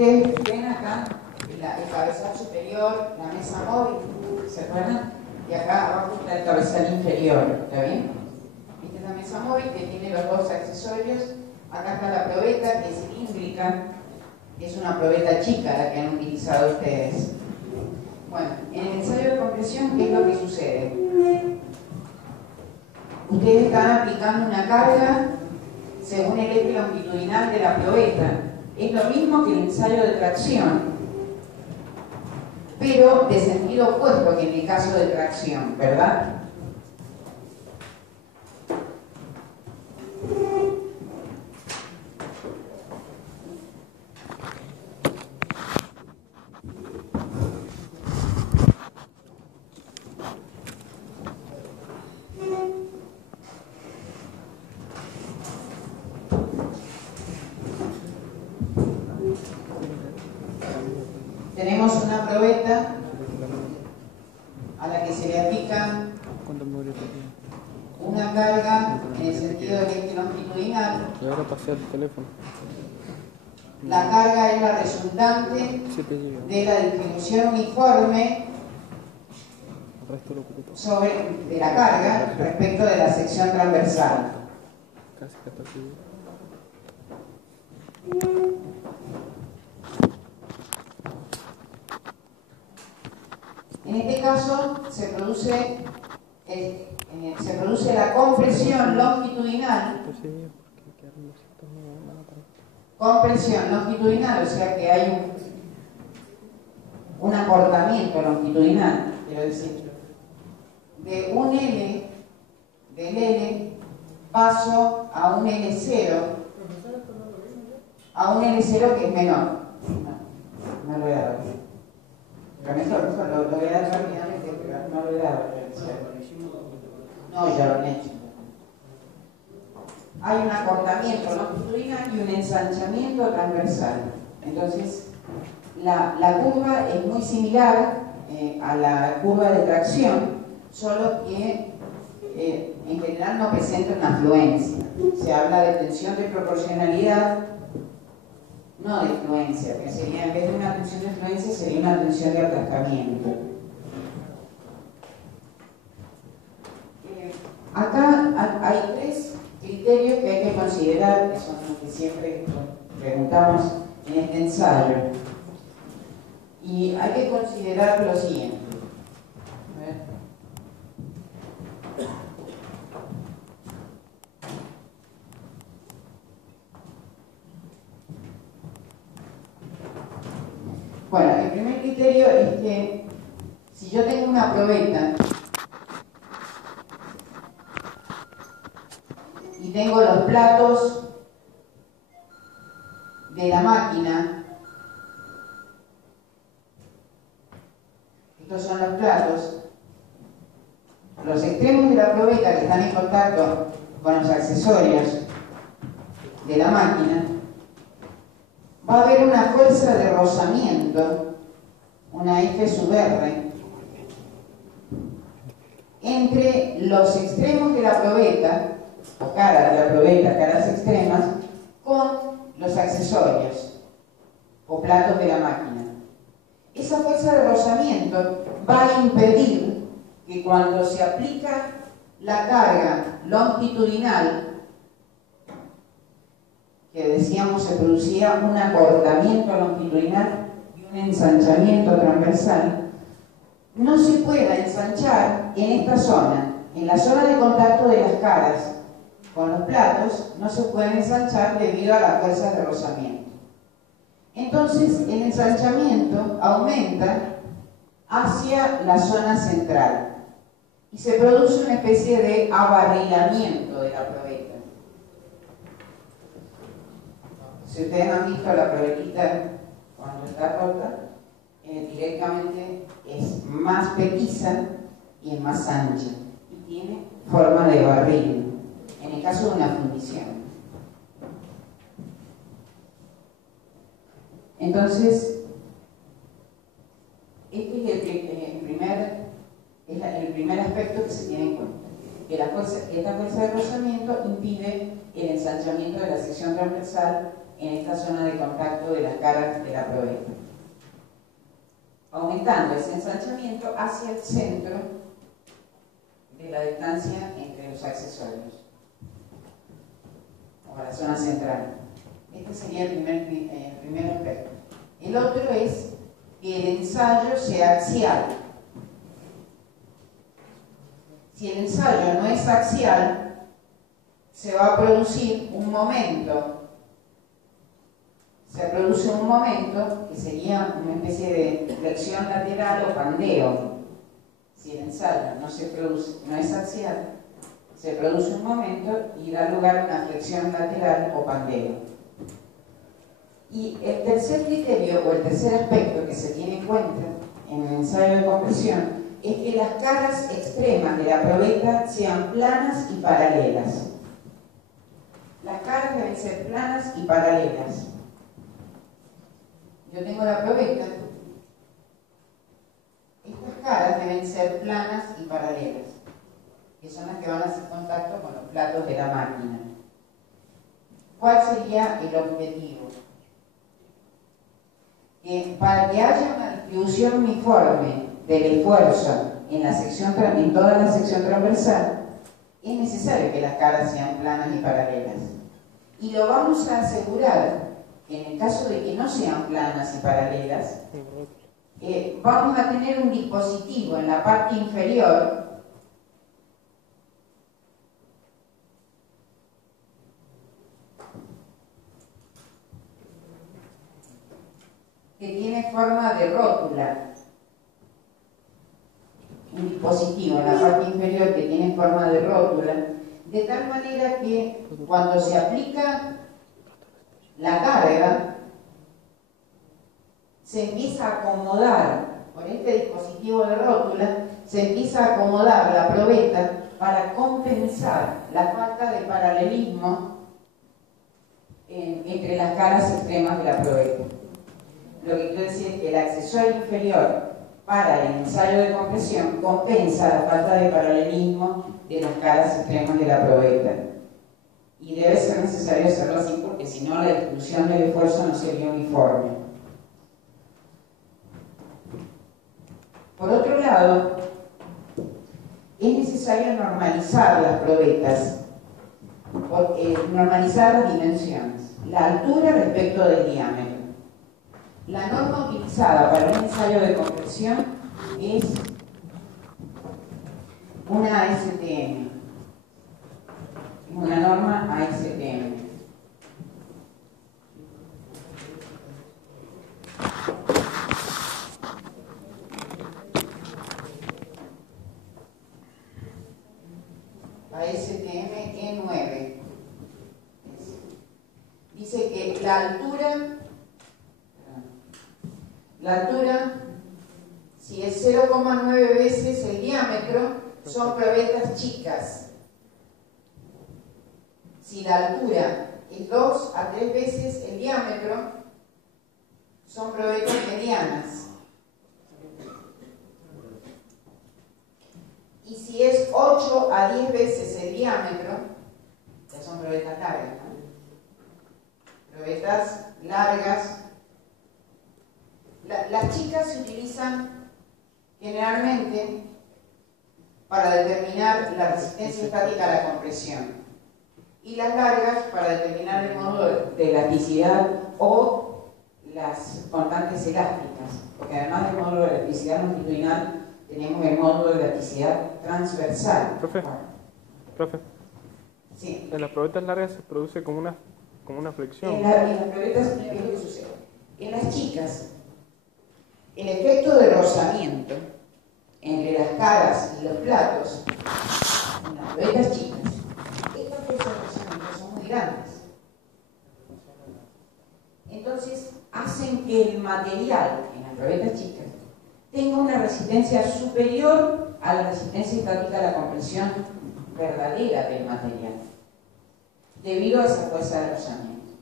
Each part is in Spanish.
Ustedes ven acá el cabezal superior, la mesa móvil, ¿se acuerdan? Y acá abajo está el cabezal inferior, ¿está bien? Esta es la mesa móvil que tiene los dos accesorios. Acá está la probeta, que es cilíndrica, es una probeta chica la que han utilizado ustedes. Bueno, en el ensayo de compresión, ¿qué es lo que sucede? Ustedes están aplicando una carga según el eje longitudinal de la probeta. Es lo mismo que el ensayo de tracción, pero de sentido opuesto que en el caso de tracción, ¿verdad? Tenemos una probeta a la que se le aplica una carga en el sentido del eje longitudinal. Y ahora pasé al teléfono. La carga es la resultante de la distribución uniforme de la carga respecto de la sección transversal. Casi 14 días. En este caso se produce la compresión longitudinal. Compresión longitudinal, o sea que hay un acortamiento longitudinal, quiero decir, de un L, del L, paso a un L0, que es menor. No lo voy a dar. Lo voy a dar rápidamente, pero no lo voy a dar. No, ya lo han hecho. Hay un acortamiento longitudinal y un ensanchamiento transversal. Entonces, la curva es muy similar a la curva de tracción, solo que en general no presenta una fluencia. Se habla de tensión de proporcionalidad, no de fluencia, que sería, en vez de una tensión de fluencia, sería una tensión de atascamiento. Acá hay tres criterios que hay que considerar, que son los que siempre preguntamos en este ensayo. Y hay que considerar lo siguiente. A ver. Bueno, el primer criterio es que si yo tengo una probeta y tengo los platos de la máquina, estos son los platos, los extremos de la probeta que están en contacto con los accesorios de la máquina, va a haber una fuerza de rozamiento, una F sub R, entre los extremos de la probeta, o cara de la probeta, caras extremas, con los accesorios o platos de la máquina. Esa fuerza de rozamiento va a impedir que cuando se aplica la carga longitudinal, que decíamos se producía un acortamiento longitudinal y un ensanchamiento transversal, no se pueda ensanchar en esta zona, en la zona de contacto de las caras con los platos, no se puede ensanchar debido a las fuerzas de rozamiento. Entonces el ensanchamiento aumenta hacia la zona central y se produce una especie de abarrilamiento de la probeta. Si ustedes han visto la probetita cuando está rota, directamente es más petiza y es más ancha y tiene forma de barril en el caso de una fundición. Entonces, este es el primer aspecto que se tiene en cuenta, que esta fuerza de rozamiento impide el ensanchamiento de la sección transversal en esta zona de contacto de las caras de la probeta, aumentando ese ensanchamiento hacia el centro de la distancia entre los accesorios, o a la zona central. Este sería el primer aspecto. El otro es que el ensayo sea axial. Si el ensayo no es axial, se va a producir un momento. Se produce un momento que sería una especie de flexión lateral o pandeo. Si el ensayo no es axial, se produce un momento y da lugar a una flexión lateral o pandeo. Y el tercer criterio o el tercer aspecto que se tiene en cuenta en el ensayo de compresión es que las caras extremas de la probeta sean planas y paralelas. Las caras deben ser planas y paralelas. Yo tengo la probeta. Estas caras deben ser planas y paralelas, que son las que van a hacer contacto con los platos de la máquina. ¿Cuál sería el objetivo? Que para que haya una distribución uniforme del esfuerzo en toda la sección transversal, es necesario que las caras sean planas y paralelas. Y lo vamos a asegurar que en el caso de que no sean planas y paralelas, vamos a tener un dispositivo en la parte inferior que tiene forma de rótula. Un dispositivo en la parte inferior que tiene forma de rótula, de tal manera que cuando se aplica la carga, se empieza a acomodar, con este dispositivo de rótula, se empieza a acomodar la probeta para compensar la falta de paralelismo entre las caras extremas de la probeta. Lo que quiero decir es que el accesorio inferior para el ensayo de compresión compensa la falta de paralelismo de las caras extremas de la probeta. Y debe ser necesario hacerlo así porque si no la distribución del esfuerzo no sería uniforme. Por otro lado, es necesario normalizar las probetas, normalizar las dimensiones, la altura respecto del diámetro. La norma utilizada para un ensayo de compresión es una ASTM, una norma ASTM. ASTM E9. Dice que la altura, si es 0,9 veces el diámetro, son probetas chicas. Si la altura es 2 a 3 veces el diámetro, son probetas medianas. Y si es 8 a 10 veces el diámetro, ya son probetas largas, ¿no? Probetas largas. Las chicas se utilizan generalmente para determinar la resistencia estática a la compresión y las largas para determinar el módulo de elasticidad o las constantes elásticas, porque además del módulo de elasticidad longitudinal tenemos el módulo de elasticidad transversal. Profe. Sí. En las probetas largas se produce como una flexión. En las probetas, ¿qué es lo que sucede? En las chicas, el efecto de rozamiento entre las caras y los platos, en las probetas chicas, estas fuerzas de rozamiento son muy grandes. Entonces, hacen que el material en las probetas chicas tenga una resistencia superior a la resistencia estática a la compresión verdadera del material, debido a esa fuerza de rozamiento.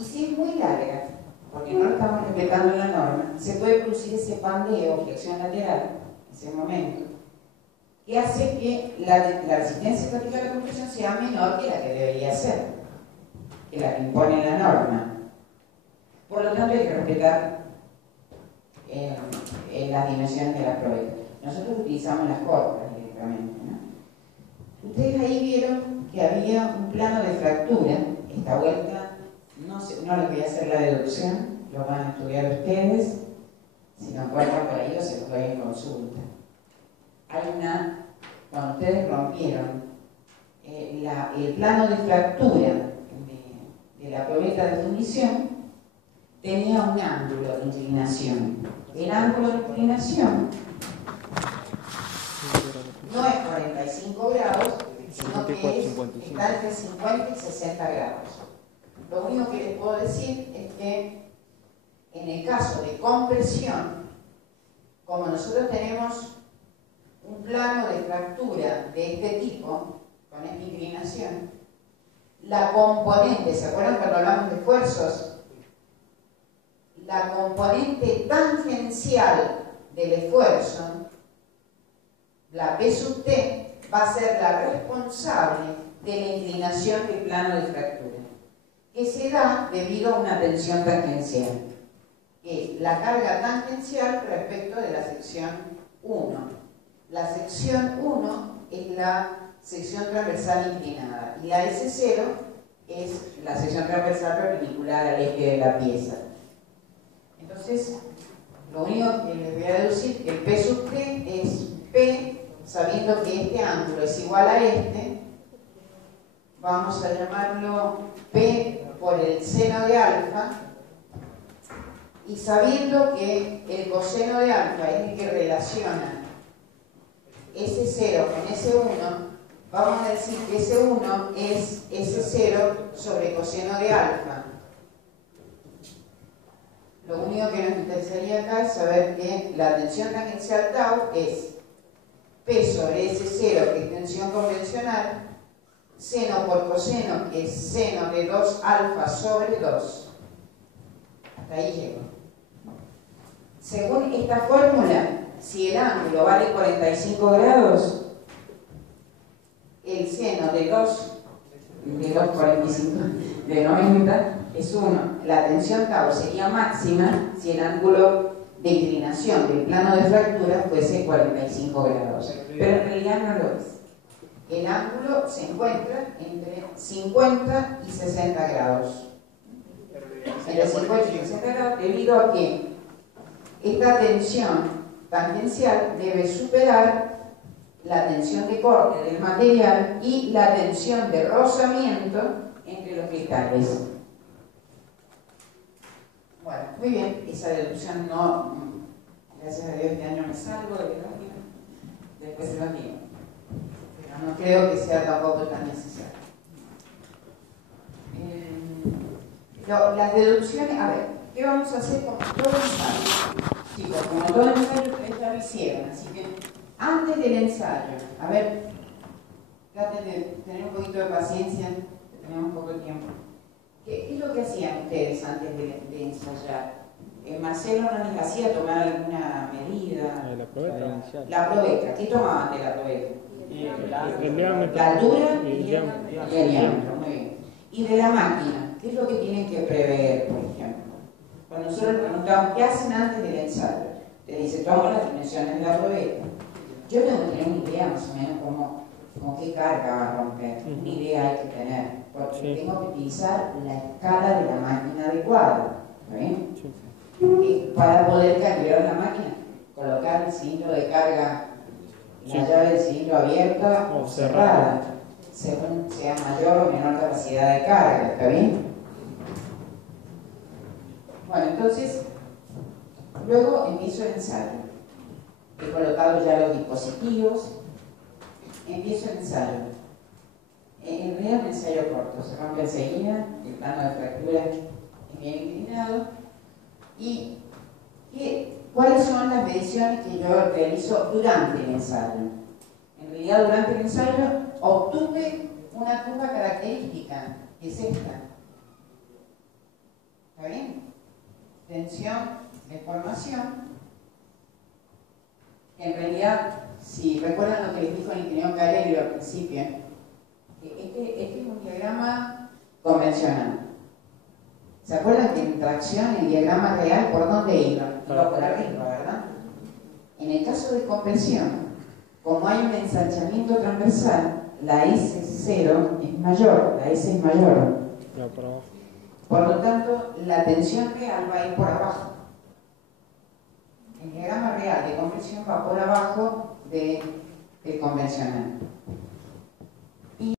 Y si es muy larga, porque no lo estamos respetando en la norma, se puede producir ese pandeo o flexión lateral, ese momento, que hace que la resistencia estática a la compresión sea menor que la que debería ser. que la que impone la norma. Por lo tanto, hay que respetar las dimensiones de las probetas. Nosotros utilizamos las cortas directamente, ¿no? Ustedes ahí vieron que había un plano de fractura. Esta vuelta no les voy a hacer la deducción, lo van a estudiar ustedes. Si no encuentran por ahí, o se los doy en consulta. Cuando ustedes rompieron el plano de fractura de la probeta de fundición, tenía un ángulo de inclinación. El ángulo de inclinación no es 45 grados, sino que está entre 50 y 60 grados. Lo único que les puedo decir es que en el caso de compresión, como nosotros tenemos un plano de fractura de este tipo, con esta inclinación, la componente, ¿se acuerdan cuando hablamos de esfuerzos? La componente tangencial del esfuerzo, la P sub T, va a ser la responsable de la inclinación del plano de fractura, que se da debido a una tensión tangencial, que es la carga tangencial respecto de la sección 1. La sección 1 es la sección transversal inclinada y la S0 es la sección transversal perpendicular al eje de la pieza. Entonces, lo único que les voy a deducir es que el P sub T es P, sabiendo que este ángulo es igual a este, vamos a llamarlo P por el seno de alfa, y sabiendo que el coseno de alfa es el que relaciona S0 con S1, vamos a decir que S1 es S0 sobre coseno de alfa. Lo único que nos interesaría acá es saber que la tensión tangencial tau es P sobre S0, que es tensión convencional, seno por coseno, que es seno de 2 alfa sobre 2. Hasta ahí llego. Según esta fórmula, si el ángulo vale 45 grados, el seno de 90 es 1. La tensión tau sería máxima si el ángulo de inclinación del plano de fractura fuese 45 grados. Pero en realidad no lo es. El ángulo se encuentra entre 50 y 60 grados. Entre 50 y 60 grados debido a que esta tensión tangencial debe superar la tensión de corte del material y la tensión de rozamiento entre los cristales. Bueno, muy bien, esa deducción no, gracias a Dios este año me salgo de la después se lo digo. Pero no creo que sea tampoco tan necesario. Las deducciones, a ver, ¿qué vamos a hacer con todo ensayo? Chicos, como todo ensayo ustedes ya lo hicieron, así que antes del ensayo, a ver, traten de tener un poquito de paciencia, que tenemos poco tiempo. ¿Qué es lo que hacían ustedes antes de ensayar? Marcelo no les hacía tomar alguna medida. La probeta inicial. La probeta, ¿qué tomaban de la probeta? El diámetro. La altura Y el diámetro. y el diámetro, muy bien. Y de la máquina, ¿qué es lo que tienen que prever, por ejemplo? Cuando nosotros les preguntamos, ¿qué hacen antes del ensayo? Te dice, toma las dimensiones de la probeta. Yo tengo que tener una idea más o menos como qué carga va a romper. Una idea hay que tener, porque tengo que utilizar la escala de la máquina adecuada. ¿Está bien? Y para poder calibrar la máquina, colocar el cilindro de carga, la llave del cilindro abierta o cerrada, según sea mayor o menor capacidad de carga. ¿Está bien? Bueno, entonces, luego empiezo el ensayo. He colocado ya los dispositivos, empiezo el ensayo. En realidad es un ensayo corto, se rompe enseguida, el plano de fractura es bien inclinado. ¿Y cuáles son las mediciones que yo realizo durante el ensayo? En realidad durante el ensayo obtuve una curva característica, que es esta. ¿Está bien? Tensión, deformación. En realidad, si recuerdan lo que les dijo el ingeniero Carello al principio, este es un diagrama convencional. ¿Se acuerdan que en tracción el diagrama real por dónde iba? Iba por arriba, ¿verdad? En el caso de compresión, como hay un ensanchamiento transversal, la S0 es mayor, la S es mayor. No, por abajo. Por lo tanto, la tensión real va a ir por abajo. El diagrama real de compresión va por abajo del convencional.